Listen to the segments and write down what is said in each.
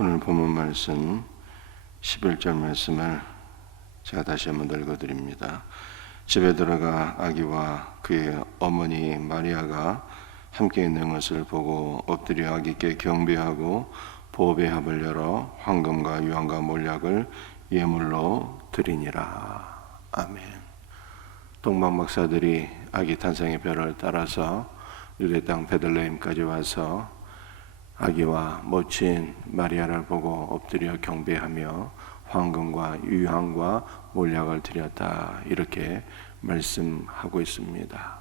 오늘 본문 말씀 11절 말씀을 제가 다시 한번 읽어드립니다. 집에 들어가 아기와 그의 어머니 마리아가 함께 있는 것을 보고 엎드려 아기께 경배하고 보배 합을 열어 황금과 유황과 몰약을 예물로 드리니라. 아멘. 동방 박사들이 아기 탄생의 별을 따라서 유대 땅 베들레헴까지 와서 아기와 모친 마리아를 보고 엎드려 경배하며 황금과 유황과 몰약을 드렸다, 이렇게 말씀하고 있습니다.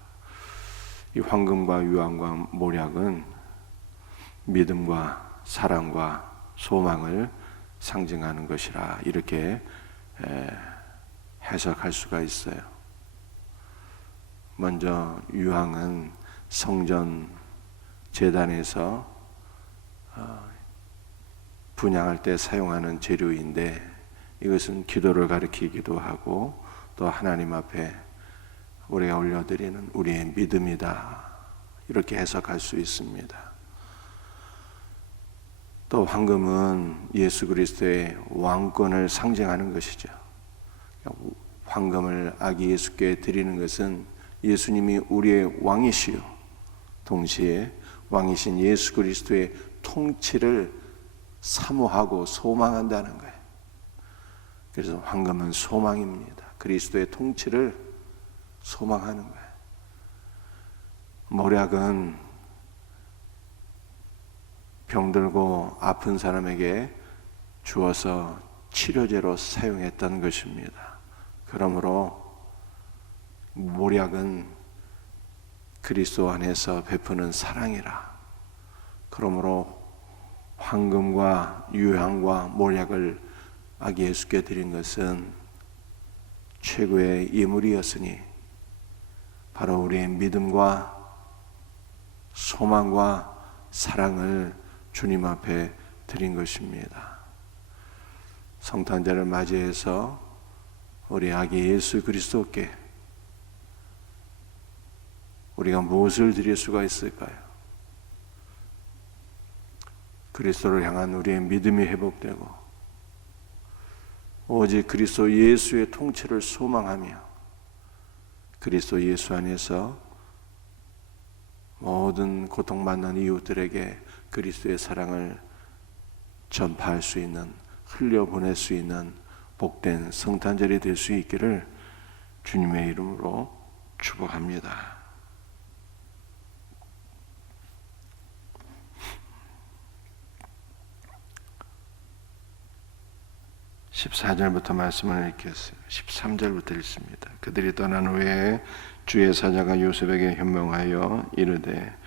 이 황금과 유황과 몰약은 믿음과 사랑과 소망을 상징하는 것이라, 이렇게 해석할 수가 있어요. 먼저 유황은 성전 제단에서 분향할 때 사용하는 재료인데, 이것은 기도를 가리키기도 하고 또 하나님 앞에 우리가 올려드리는 우리의 믿음이다, 이렇게 해석할 수 있습니다. 또 황금은 예수 그리스도의 왕권을 상징하는 것이죠. 황금을 아기 예수께 드리는 것은 예수님이 우리의 왕이시요 동시에 왕이신 예수 그리스도의 통치를 사모하고 소망한다는 거예요. 그래서 황금은 소망입니다. 그리스도의 통치를 소망하는 거예요. 몰약은 병들고 아픈 사람에게 주어서 치료제로 사용했던 것입니다. 그러므로 몰약은 그리스도 안에서 베푸는 사랑이라. 그러므로 황금과 유황과 몰약을 아기 예수께 드린 것은 최고의 예물이었으니 바로 우리의 믿음과 소망과 사랑을 주님 앞에 드린 것입니다. 성탄절을 맞이해서 우리 아기 예수 그리스도께 우리가 무엇을 드릴 수가 있을까요? 그리스도를 향한 우리의 믿음이 회복되고 오직 그리스도 예수의 통치를 소망하며 그리스도 예수 안에서 모든 고통받는 이웃들에게 그리스도의 사랑을 전파할 수 있는, 흘려보낼 수 있는 복된 성탄절이 될 수 있기를 주님의 이름으로 축복합니다. 14절부터 말씀을 읽겠어요. 13절부터 읽습니다. 그들이 떠난 후에 주의 사자가 요셉에게 현명하여 이르되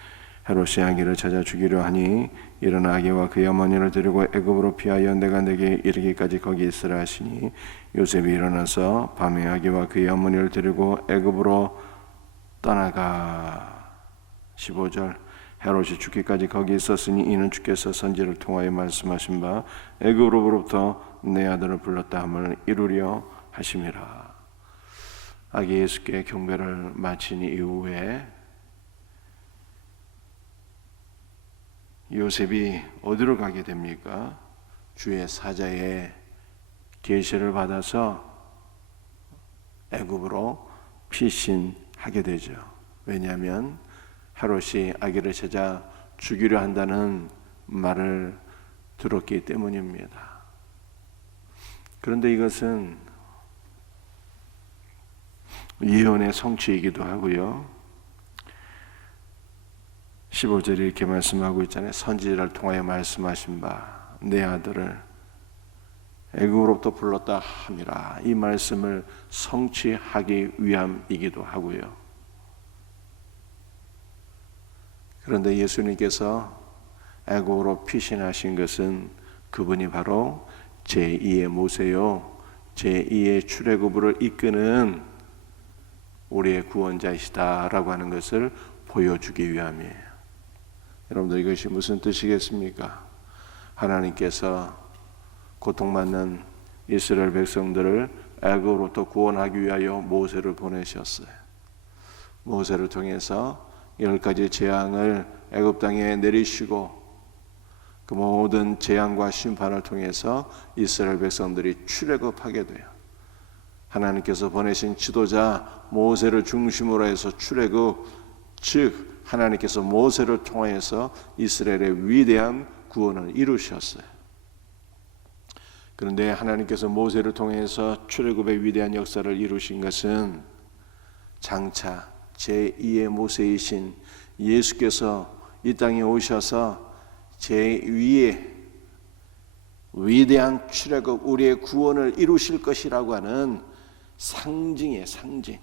헤롯이 아기를 찾아 죽이려 하니 일어나 아기와 그의 어머니를 데리고 애굽으로 피하여 내가 내게 이르기까지 거기 있으라 하시니 요셉이 일어나서 밤에 아기와 그의 어머니를 데리고 애굽으로 떠나가. 15절 헤롯이 죽기까지 거기 있었으니 이는 주께서 선지를 통하여 말씀하신 바 애굽으로부터 내 아들을 불렀다 함을 이루려 하심이라. 아기 예수께 경배를 마친 이후에 요셉이 어디로 가게 됩니까? 주의 사자의 계시를 받아서 애굽으로 피신하게 되죠. 왜냐하면 헤롯이 아기를 찾아 죽이려 한다는 말을 들었기 때문입니다. 그런데 이것은 예언의 성취이기도 하고요. 15절에 이렇게 말씀하고 있잖아요. 선지자를 통하여 말씀하신 바 내 아들을 애굽으로부터 불렀다 함이라. 이 말씀을 성취하기 위함이기도 하고요. 그런데 예수님께서 애굽으로 피신하신 것은 그분이 바로 제2의 모세요, 제2의 출애굽을 이끄는 우리의 구원자이시다라고 하는 것을 보여주기 위함이에요. 여러분들, 이것이 무슨 뜻이겠습니까? 하나님께서 고통받는 이스라엘 백성들을 애굽으로부터 구원하기 위하여 모세를 보내셨어요. 모세를 통해서 10가지 재앙을 애굽 땅에 내리시고 그 모든 재앙과 심판을 통해서 이스라엘 백성들이 출애굽하게 돼요. 하나님께서 보내신 지도자 모세를 중심으로 해서 출애굽, 즉 하나님께서 모세를 통해서 이스라엘의 위대한 구원을 이루셨어요. 그런데 하나님께서 모세를 통해서 출애굽의 위대한 역사를 이루신 것은 장차 제2의 모세이신 예수께서 이 땅에 오셔서 제2의 위대한 출애굽, 우리의 구원을 이루실 것이라고 하는 상징이에요. 상징.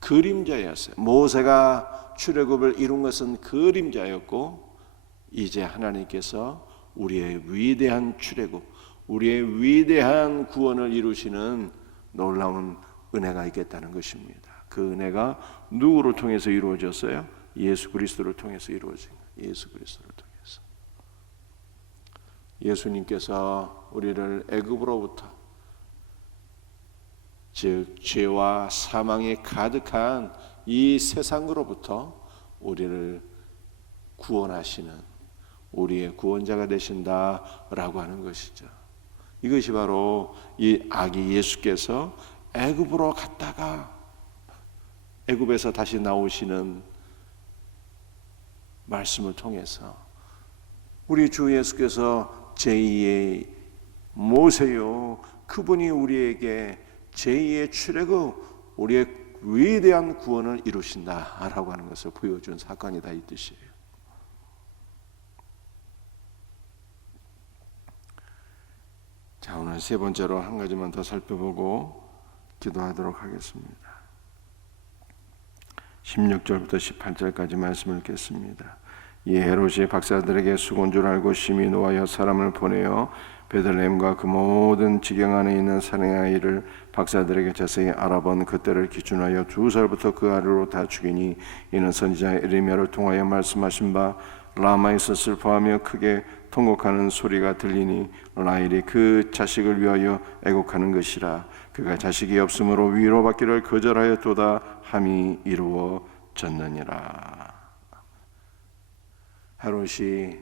그림자였어요. 모세가 출애굽을 이룬 것은 그림자였고, 이제 하나님께서 우리의 위대한 출애굽, 우리의 위대한 구원을 이루시는 놀라운 은혜가 있겠다는 것입니다. 그 은혜가 누구를 통해서 이루어졌어요? 예수 그리스도를 통해서 이루어진 거예요. 예수 그리스도를 통해서. 예수님께서 우리를 애굽으로부터, 즉 죄와 사망이 가득한 이 세상으로부터 우리를 구원하시는 우리의 구원자가 되신다라고 하는 것이죠. 이것이 바로 이 아기 예수께서 애굽으로 갔다가 애굽에서 다시 나오시는 말씀을 통해서 우리 주 예수께서 제2의 모세요, 그분이 우리에게 제2의 출애굽, 우리의 위대한 구원을 이루신다라고 하는 것을 보여준 사건이다, 이 뜻이에요. 자, 오늘 세 번째로 한 가지만 더 살펴보고 기도하도록 하겠습니다. 16절부터 18절까지 말씀을 읽겠습니다. 이 헤롯이 박사들에게 수고인 줄 알고 심히 노하여 사람을 보내어 베들레헴과 그 모든 지경 안에 있는 산의 아이를 박사들에게 자세히 알아본 그때를 기준하여 2살부터 그 아래로 다 죽이니, 이는 선지자 에레미야를 통하여 말씀하신 바 라마에서 슬퍼하며 크게 통곡하는 소리가 들리니 라헬이 그 자식을 위하여 애곡하는 것이라. 그가 자식이 없으므로 위로받기를 거절하였도다 함이 이루어졌느니라. 헤롯이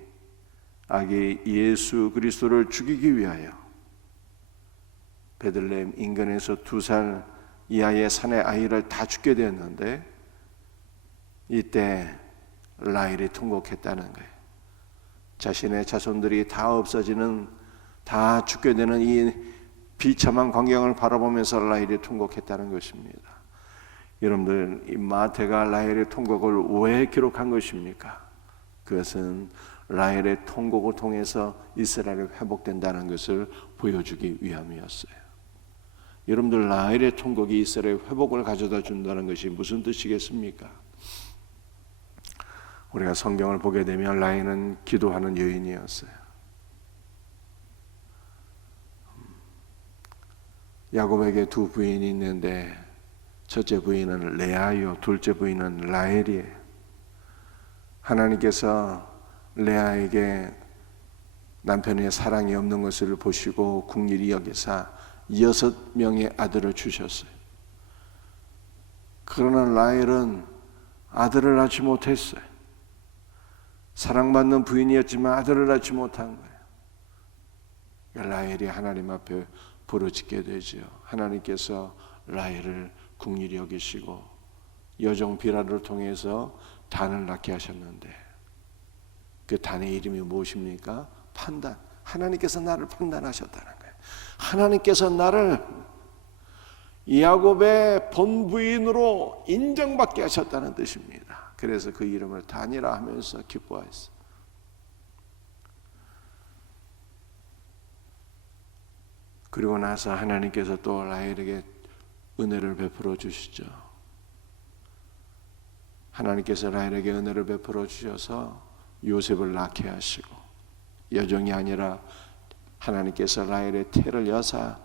아기 예수 그리스도를 죽이기 위하여 베들레헴 인근에서 2살 이하의 산의 아이를 다 죽게 되었는데, 이때 라헬이 통곡했다는 거예요. 자신의 자손들이 다 없어지는, 다 죽게 되는 이 비참한 광경을 바라보면서 라헬이 통곡했다는 것입니다. 여러분들, 이 마태가 라헬의 통곡을 왜 기록한 것입니까? 그것은 라헬의 통곡을 통해서 이스라엘이 회복된다는 것을 보여주기 위함이었어요. 여러분들, 라헬의 통곡이 이스라엘 회복을 가져다 준다는 것이 무슨 뜻이겠습니까? 우리가 성경을 보게 되면 라헬은 기도하는 여인이었어요. 야곱에게 2 부인이 있는데 첫째 부인은 레아요, 둘째 부인은 라헬이에요. 하나님께서 레아에게 남편의 사랑이 없는 것을 보시고 긍휼히 여기사 6명의 아들을 주셨어요. 그러나 라헬은 아들을 낳지 못했어요. 사랑받는 부인이었지만 아들을 낳지 못한 거예요. 라헬이 하나님 앞에 부르짖게 되죠. 하나님께서 라헬을 긍휼히 여기시고 여종 비라를 통해서 단을 낳게 하셨는데, 그 단의 이름이 무엇입니까? 판단. 하나님께서 나를 판단하셨다는 거예요. 하나님께서 나를 야곱의 본부인으로 인정받게 하셨다는 뜻입니다. 그래서 그 이름을 단이라 하면서 기뻐했어요. 그리고 나서 하나님께서 또 라헬에게 은혜를 베풀어 주시죠. 하나님께서 라헬에게 은혜를 베풀어 주셔서 요셉을 낳게 하시고, 여종이 아니라 하나님께서 라헬의 태를 여사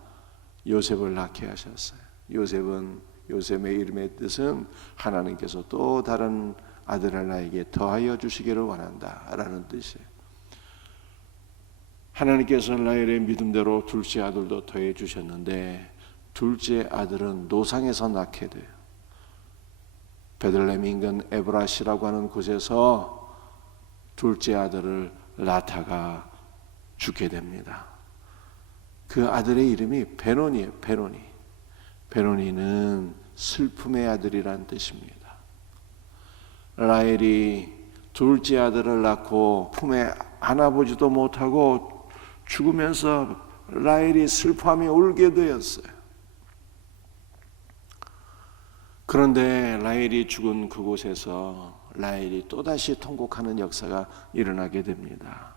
요셉을 낳게 하셨어요. 요셉의 이름의 뜻은 하나님께서 또 다른 아들을 나에게 더하여 주시기를 원한다라는 뜻이에요. 하나님께서 라헬의 믿음대로 둘째 아들도 더해 주셨는데, 둘째 아들은 노상에서 낳게 돼요. 베들레헴 인근 에브라시라고 하는 곳에서 둘째 아들을 라타가 죽게 됩니다. 그 아들의 이름이 베노니예요. 베노니. 베노니는 슬픔의 아들이란 뜻입니다. 라헬이 둘째 아들을 낳고 품에 안아보지도 못하고 죽으면서 라헬이 슬퍼하며 울게 되었어요. 그런데 라헬이 죽은 그곳에서 라헬이 또다시 통곡하는 역사가 일어나게 됩니다.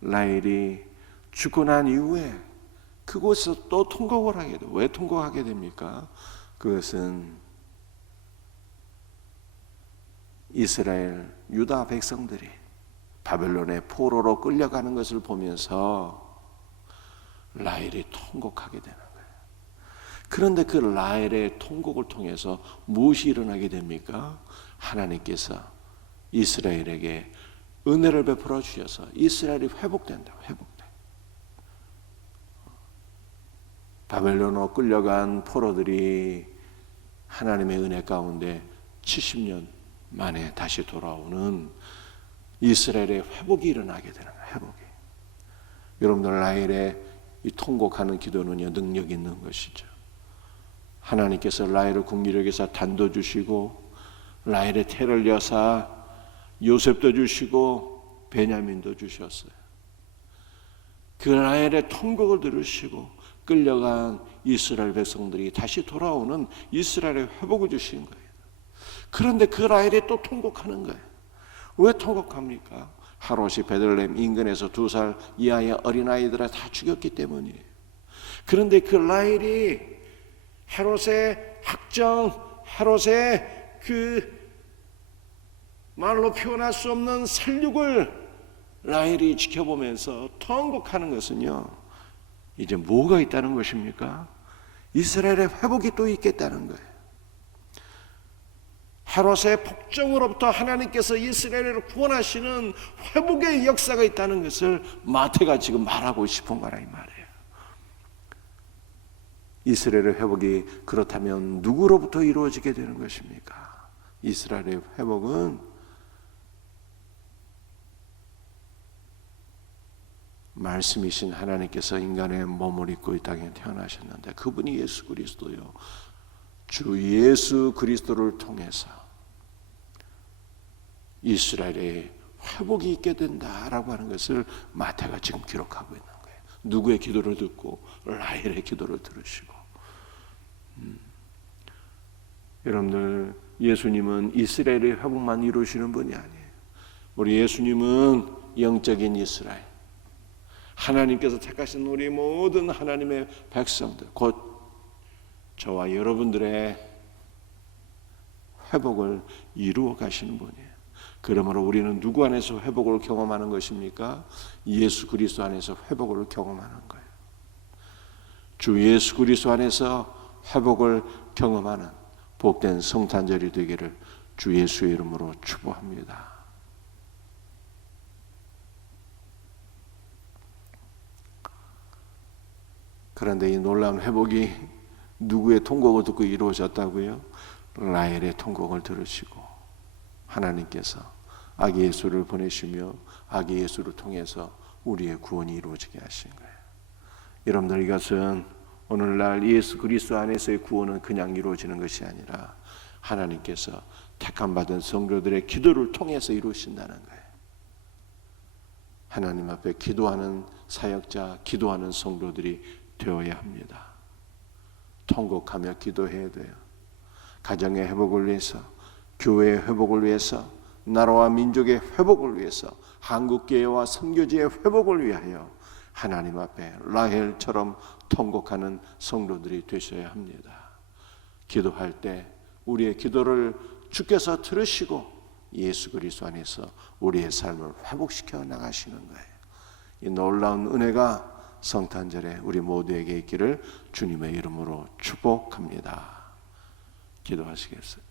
라헬이 죽고 난 이후에 그곳에서 또 통곡을 하게 돼요. 왜 통곡하게 됩니까? 그것은 이스라엘 유다 백성들이 바벨론의 포로로 끌려가는 것을 보면서 라헬이 통곡하게 되는 거예요. 그런데 그 라헬의 통곡을 통해서 무엇이 일어나게 됩니까? 하나님께서 이스라엘에게 은혜를 베풀어 주셔서 이스라엘이 회복된다. 회복돼. 바벨론으로 끌려간 포로들이 하나님의 은혜 가운데 70년 만에 다시 돌아오는 이스라엘의 회복이 일어나게 되는 거예요. 회복이. 여러분들 라헬의 이 통곡하는 기도는요, 능력 있는 것이죠. 하나님께서 라헬을 국리를 위해서 단도 주시고 라헬의 태를 여사 요셉도 주시고 베냐민도 주셨어요. 그 라헬의 통곡을 들으시고 끌려간 이스라엘 백성들이 다시 돌아오는 이스라엘의 회복을 주신 거예요. 그런데 그 라헬이 또 통곡하는 거예요. 왜 통곡합니까? 하롯이 베들레헴 인근에서 2살 이하의 어린아이들을 다 죽였기 때문이에요. 그런데 그 라헬이 헤롯의 학정, 헤롯의 그 말로 표현할 수 없는 살육을 라헬이 지켜보면서 통곡하는 것은요, 이제 뭐가 있다는 것입니까? 이스라엘의 회복이 또 있겠다는 거예요. 헤롯의 폭정으로부터 하나님께서 이스라엘을 구원하시는 회복의 역사가 있다는 것을 마태가 지금 말하고 싶은 거라 이 말이에요. 이스라엘의 회복이 그렇다면 누구로부터 이루어지게 되는 것입니까? 이스라엘의 회복은 말씀이신 하나님께서 인간의 몸을 입고 이 땅에 태어나셨는데 그분이 예수 그리스도요. 주 예수 그리스도를 통해서 이스라엘의 회복이 있게 된다라고 하는 것을 마태가 지금 기록하고 있는 거예요. 누구의 기도를 듣고? 라헬의 기도를 들으시고. 여러분들, 예수님은 이스라엘의 회복만 이루시는 분이 아니에요. 우리 예수님은 영적인 이스라엘, 하나님께서 택하신 우리 모든 하나님의 백성들, 곧 저와 여러분들의 회복을 이루어 가시는 분이에요. 그러므로 우리는 누구 안에서 회복을 경험하는 것입니까? 예수 그리스도 안에서 회복을 경험하는 거예요. 주 예수 그리스도 안에서 회복을 경험하는 복된 성탄절이 되기를 주 예수의 이름으로 축복합니다. 그런데 이 놀라운 회복이 누구의 통곡을 듣고 이루어졌다고요? 라헬의 통곡을 들으시고 하나님께서 아기 예수를 보내시며 아기 예수를 통해서 우리의 구원이 이루어지게 하신 거예요. 여러분들, 이것은 오늘날 예수 그리스도 안에서의 구원은 그냥 이루어지는 것이 아니라 하나님께서 택함 받은 성도들의 기도를 통해서 이루신다는 거예요. 하나님 앞에 기도하는 사역자, 기도하는 성도들이 되어야 합니다. 통곡하며 기도해야 돼요. 가정의 회복을 위해서, 교회의 회복을 위해서, 나라와 민족의 회복을 위해서, 한국교회와 선교지의 회복을 위하여 하나님 앞에 라헬처럼 통곡하는 성도들이 되셔야 합니다. 기도할 때 우리의 기도를 주께서 들으시고 예수 그리스도 안에서 우리의 삶을 회복시켜 나가시는 거예요. 이 놀라운 은혜가 성탄절에 우리 모두에게 있기를 주님의 이름으로 축복합니다. 기도하시겠어요?